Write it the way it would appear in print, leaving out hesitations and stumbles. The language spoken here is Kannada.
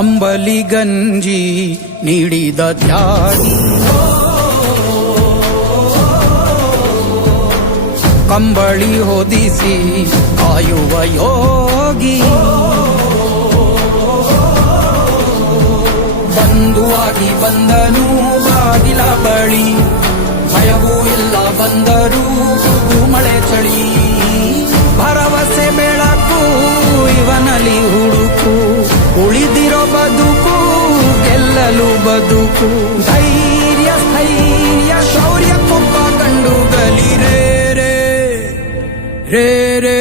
ಅಂಬಲಿ ಗಂಜಿ ನೀಡಿದ ತ್ಯಾಗಿ, ಕಂಬಳಿ ಹೊದಿಸಿ ಕಾಯುವ ಯೋಗಿ, ಬಂಧುವಾಗಿ ಬಂದನು ಬಾಗಿಲ ಬಳಿ, ಭಯವೂ ಇಲ್ಲ ಬಂದರು ಮಳೆ ಚಳಿ, ಭರವಸೆ ಬೆಳಕು ಇವನಲ್ಲಿ ಹುಡುಕು, ಉಳಿದಿರೋ ಬದುಕು ಗೆಲ್ಲಲು ಬದುಕು, ಧೈರ್ಯ ಸ್ಥೈರ್ಯ ಶೌರ್ಯ ಕೊಪ್ಪ ಕಂಡು ಗಲಿ ರೇ ರೇ ರೇ ರೇ